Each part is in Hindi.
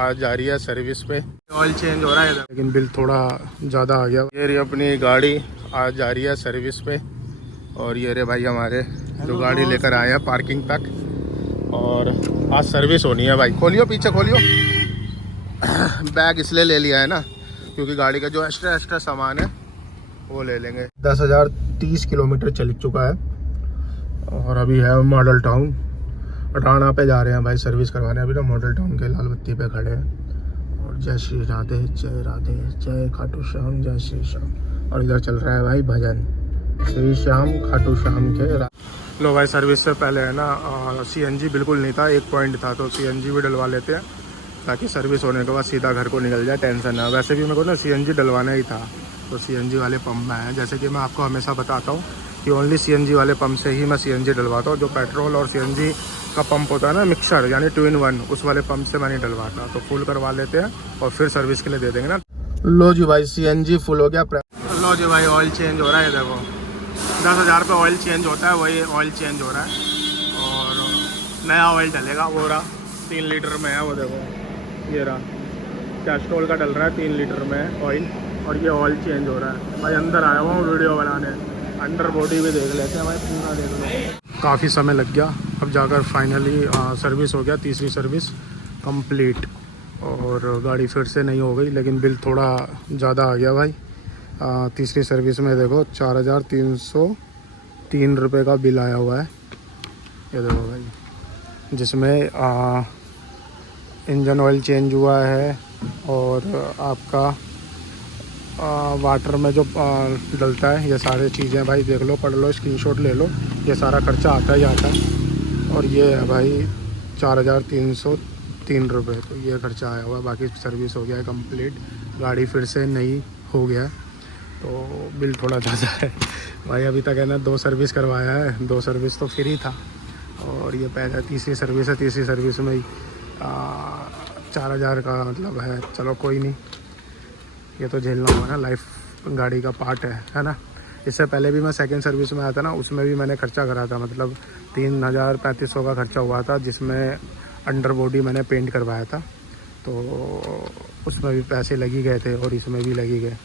आज जा रही है सर्विस पे। ऑयल चेंज हो रहा है लेकिन बिल थोड़ा ज़्यादा आ गया। ये रही अपनी गाड़ी आज जा रही है सर्विस पे। और ये रे भाई हमारे जो गाड़ी लेकर आए हैं पार्किंग तक, और आज सर्विस होनी है भाई। खोलियो पीछे खोलियो। बैग इसलिए ले लिया है ना क्योंकि गाड़ी का जो एक्स्ट्रा सामान है वो ले लेंगे। 10,030 किलोमीटर चल चुका है और अभी है मॉडल टाउन राणा पे जा रहे हैं भाई सर्विस करवाने। अभी ना मॉडल टाउन के लाल बत्ती पे खड़े हैं। और जय श्री राधे जय खाटू श्याम जय श्री श्याम। और इधर चल रहा है भाई भजन श्री श्याम खाटू श्याम के। लो भाई सर्विस से पहले है ना सीएनजी बिल्कुल नहीं था, 1 पॉइंट था, तो सीएनजी भी डलवा लेते हैं ताकि सर्विस होने के बाद सीधा घर को निकल जाए, टेंशन ना। वैसे भी मेरे को ना सीएनजी डलवाना ही था, तो सीएनजी वाले पंप में है। जैसे कि मैं आपको हमेशा बताता हूँ कि ओनली सीएनजी वाले पंप से ही मैं सीएनजी डलवाता हूँ। जो पेट्रोल और सीएनजी का पंप होता है ना मिक्सर यानी 2 in 1, उस वाले पंप से मैं नहीं डलवाता। तो फुल करवा लेते हैं और फिर सर्विस के लिए दे देंगे ना। लो जी भाई सीएनजी फुल हो गया। लो जी भाई ऑयल चेंज हो रहा है। देखो 10,000 पे ऑयल चेंज होता है, वही ऑयल चेंज हो रहा है और नया ऑयल डलेगा। वो रहा 3 लीटर में है, वो देखो ये रहा कैस्ट्रोल का डल रहा है 3 लीटर में ऑयल। और ये ऑयल चेंज हो रहा है भाई। अंदर आया हुआ हूँ वीडियो बनाने, अंडर बॉडी भी देख लेते हैं भाई, पूरा देख लो। काफ़ी समय लग गया, अब जाकर फाइनली सर्विस हो गया, तीसरी सर्विस कंप्लीट। और गाड़ी फिर से नहीं हो गई लेकिन बिल थोड़ा ज़्यादा आ गया भाई। तीसरी सर्विस में देखो 4,303 रुपये का बिल आया हुआ है। ये देखो भाई, जिसमें इंजन ऑयल चेंज हुआ है और आपका वाटर में जो डलता है, ये सारी चीज़ें भाई देख लो, पढ़ लो, स्क्रीनशॉट ले लो, ये सारा खर्चा आता ही आता है। और ये है भाई 4,303 रुपये, तो ये खर्चा आया हुआ है। बाकी सर्विस हो गया है कंप्लीट, गाड़ी फिर से नई हो गया है, तो बिल थोड़ा ज़्यादा है भाई। अभी तक है ना 2 सर्विस करवाया है, 2 सर्विस तो फ्री था और ये पहले तीसरी सर्विस है। तीसरी सर्विस में ही 4,000 का मतलब है। चलो कोई नहीं, ये तो झेलना होगा ना, लाइफ गाड़ी का पार्ट है ना। इससे पहले भी मैं सेकंड सर्विस में आया था ना, उसमें भी मैंने खर्चा करा था, मतलब 3,035 का खर्चा हुआ था, जिसमें अंडर बॉडी मैंने पेंट करवाया था, तो उसमें भी पैसे लगी गए थे और इसमें भी लगी गए।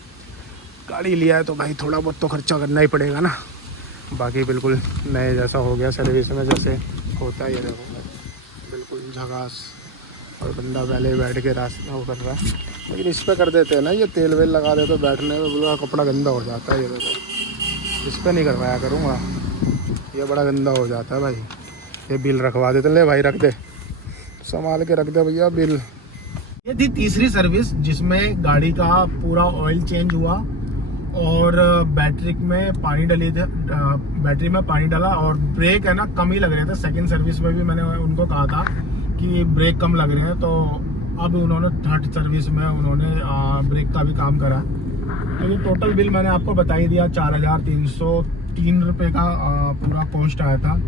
गाड़ी लिया है तो भाई थोड़ा बहुत तो खर्चा करना ही पड़ेगा ना। बाकी बिल्कुल नए जैसा हो गया सर्विस में, जैसे होता ही है। देखो बिल्कुल झकास। और बंदा पहले बैठ के रास्ता वो कर रहा है, लेकिन इस पर कर देते हैं ना, ये तेल वेल लगा देते तो बैठने में पूरा कपड़ा गंदा हो जाता है। ये देखो इस पर नहीं करवाया करूँगा, ये बड़ा गंदा हो जाता है भाई। ये बिल रखवा देते, ले भाई रख दे, संभाल के रख दे भैया बिल। ये थी तीसरी सर्विस जिसमें गाड़ी का पूरा ऑयल चेंज हुआ और बैटरी में पानी डली थे, बैटरी में पानी डाला और ब्रेक है ना कम ही लग रहे थे। सेकंड सर्विस में भी मैंने उनको कहा था कि ब्रेक कम लग रहे हैं, तो अब उन्होंने थर्ड सर्विस में उन्होंने ब्रेक का भी काम करा। तो ये टोटल बिल मैंने आपको बता ही दिया, 4,303 रुपये का पूरा कॉस्ट आया था।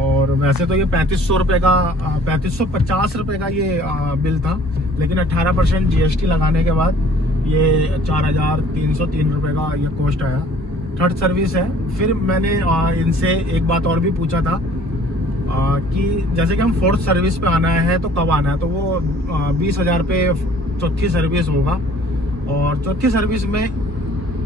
और वैसे तो ये 3,500 रुपये का 3,550 रुपये का ये बिल था, लेकिन 18% GST लगाने के बाद ये 4,303 रुपये का ये कॉस्ट आया। थर्ड सर्विस है। फिर मैंने इनसे एक बात और भी पूछा था कि जैसे कि हम फोर्थ सर्विस पे आना है तो कब आना है, तो वो 20,000 पे चौथी सर्विस होगा और चौथी सर्विस में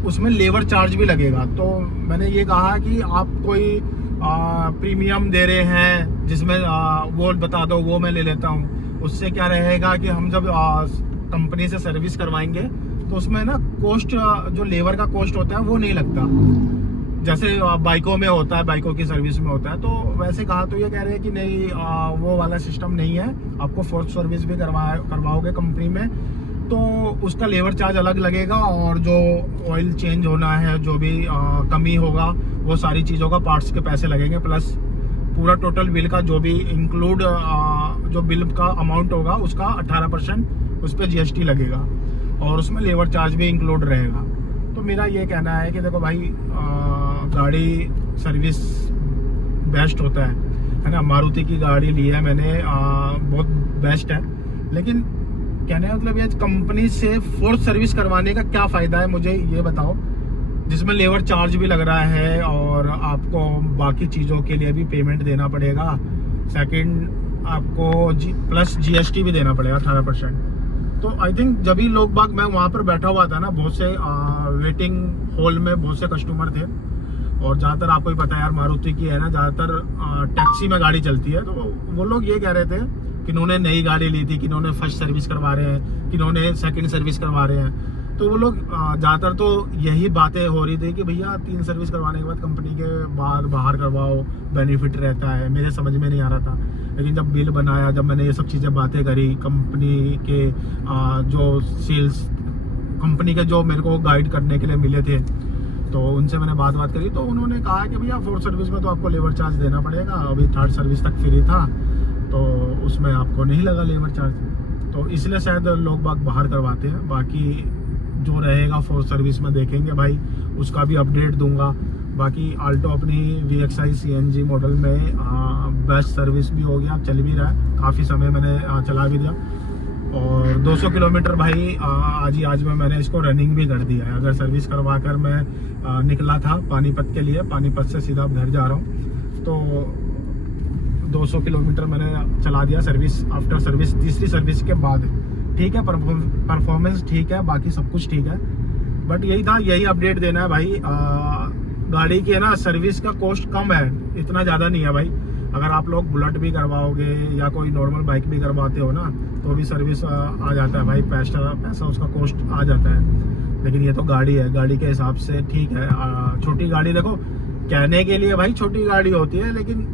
उसमें लेबर चार्ज भी लगेगा। तो मैंने ये कहा कि आप कोई प्रीमियम दे रहे हैं जिसमें वो बता दो, वो मैं ले लेता हूँ। उससे क्या रहेगा कि हम जब कंपनी से सर्विस करवाएंगे तो उसमें ना कॉस्ट, जो लेबर का कॉस्ट होता है वो नहीं लगता, जैसे बाइकों में होता है, बाइकों की सर्विस में होता है। तो वैसे कहा तो ये कह रहे हैं कि नहीं, वो वाला सिस्टम नहीं है, आपको फोर्थ सर्विस भी करवाओगे कंपनी में तो उसका लेबर चार्ज अलग लगेगा और जो ऑयल चेंज होना है, जो भी कमी होगा, वो सारी चीज़ों का पार्ट्स के पैसे लगेंगे, प्लस पूरा टोटल बिल का जो भी इंक्लूड जो बिल का अमाउंट होगा उसका 18% उस पर GST लगेगा और उसमें लेबर चार्ज भी इंक्लूड रहेगा। तो मेरा ये कहना है कि देखो भाई, गाड़ी सर्विस बेस्ट होता है ना। मारुति की गाड़ी ली है मैंने, बहुत बेस्ट है, लेकिन कहने का मतलब ये कंपनी से फोर्थ सर्विस करवाने का क्या फ़ायदा है, मुझे ये बताओ, जिसमें लेबर चार्ज भी लग रहा है और आपको बाकी चीज़ों के लिए भी पेमेंट देना पड़ेगा। सेकंड, आपको प्लस GST भी देना पड़ेगा 18%। तो आई थिंक जब भी लोग बाग, मैं वहाँ पर बैठा हुआ था ना, बहुत से वेटिंग हॉल में बहुत से कस्टमर थे, और ज़्यादातर आपको ही पता है यार मारुति की है ना, ज़्यादातर टैक्सी में गाड़ी चलती है। तो वो लोग ये कह रहे थे कि इन्होंने नई गाड़ी ली थी, कि इन्होंने फर्स्ट सर्विस करवा रहे हैं, कि इन्होंने सेकंड सर्विस करवा रहे हैं। तो वो लोग ज़्यादातर तो यही बातें हो रही थी कि भैया 3 सर्विस करवाने के बाद कंपनी के बाद बाहर करवाओ, बेनिफिट रहता है। मेरे समझ में नहीं आ रहा था, लेकिन जब बिल बनाया, जब मैंने ये सब चीज़ें बातें करी कंपनी के जो सेल्स कंपनी के जो मेरे को गाइड करने के लिए मिले थे, तो उनसे मैंने बात करी, तो उन्होंने कहा कि भैया 4th सर्विस में तो आपको लेबर चार्ज देना पड़ेगा। अभी 3rd सर्विस तक फ्री था, तो उसमें आपको नहीं लगा लेबर चार्ज, तो इसलिए शायद लोग बाहर करवाते हैं। बाकी जो रहेगा 4th सर्विस में देखेंगे भाई, उसका भी अपडेट दूंगा। बाकी आल्टो अपनी VXI CNG मॉडल में बेस्ट सर्विस भी हो गया, चल भी रहा है, काफ़ी समय मैंने चला भी दिया, और 200 किलोमीटर भाई आज में मैंने इसको रनिंग भी कर दिया है। अगर सर्विस करवा कर मैं निकला था पानीपत के लिए, पानीपत से सीधा घर जा रहा हूँ, तो 200 किलोमीटर मैंने चला दिया सर्विस, आफ्टर सर्विस, 3री सर्विस के बाद। ठीक है, परफॉर्मेंस ठीक है, बाकी सब कुछ ठीक है, बट यही था, यही अपडेट देना है भाई। गाड़ी की है ना सर्विस का कॉस्ट कम है, इतना ज़्यादा नहीं है भाई। अगर आप लोग बुलेट भी करवाओगे या कोई नॉर्मल बाइक भी करवाते हो ना, तो भी सर्विस आ जाता है भाई, पैसा उसका कॉस्ट आ जाता है। लेकिन ये तो गाड़ी है, गाड़ी के हिसाब से ठीक है। छोटी गाड़ी देखो, कहने के लिए भाई छोटी गाड़ी होती है, लेकिन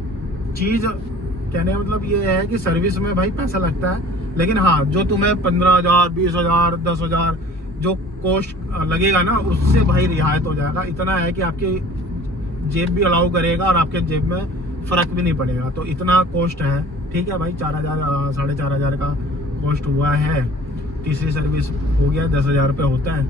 चीज़ कहने का मतलब ये है कि सर्विस में भाई पैसा लगता है। लेकिन हाँ, जो तुम्हें 15,000, 20,000, 10,000 जो कॉस्ट लगेगा ना, उससे भाई रियायत हो जाएगा। इतना है कि आपकी जेब भी अलाउ करेगा और आपके जेब में फर्क भी नहीं पड़ेगा, तो इतना कॉस्ट है। ठीक है भाई, 4,000 4,500 का कॉस्ट हुआ है। 3री सर्विस हो गया, 10,000 रुपये होता है,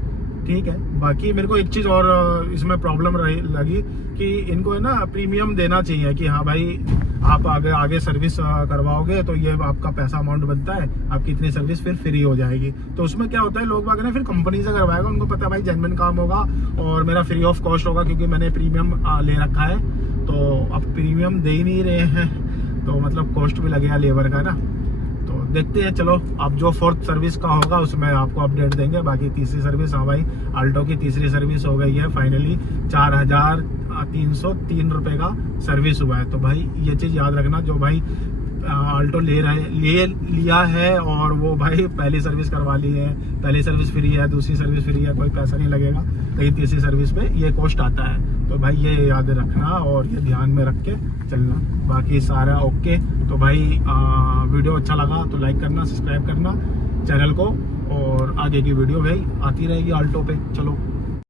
ठीक है। बाकी मेरे को एक चीज़ और इसमें प्रॉब्लम लगी कि इनको है ना प्रीमियम देना चाहिए कि हाँ भाई आप आगे सर्विस करवाओगे तो ये आपका पैसा अमाउंट बनता है, आपकी इतनी सर्विस फिर फ्री हो जाएगी। तो उसमें क्या होता है, लोग बाग ना फिर कंपनी से करवाएगा, उनको पता है भाई जेन्युइन काम होगा और मेरा फ्री ऑफ कॉस्ट होगा, क्योंकि मैंने प्रीमियम ले रखा है। तो अब प्रीमियम दे ही नहीं रहे हैं, तो मतलब कॉस्ट भी लगेगा लेबर का ना। तो देखते हैं, चलो अब जो 4th सर्विस का होगा उसमें आपको अपडेट देंगे। बाकी 3री सर्विस, हाँ भाई आल्टो की 3री सर्विस हो गई है फाइनली, 4,303 रुपये का सर्विस हुआ है। तो भाई ये चीज़ याद रखना, जो भाई आल्टो ले लिया है और वो भाई पहली सर्विस करवा ली है, पहली सर्विस फ्री है, 2री सर्विस फ्री है, कोई पैसा नहीं लगेगा, कहीं 3री सर्विस पे ये कॉस्ट आता है। तो भाई ये याद रखना और ये ध्यान में रख के चलना। बाकी सारा ओके। तो भाई वीडियो अच्छा लगा तो लाइक करना, सब्सक्राइब करना चैनल को, और आगे की वीडियो भाई आती रहेगी आल्टो पे। चलो।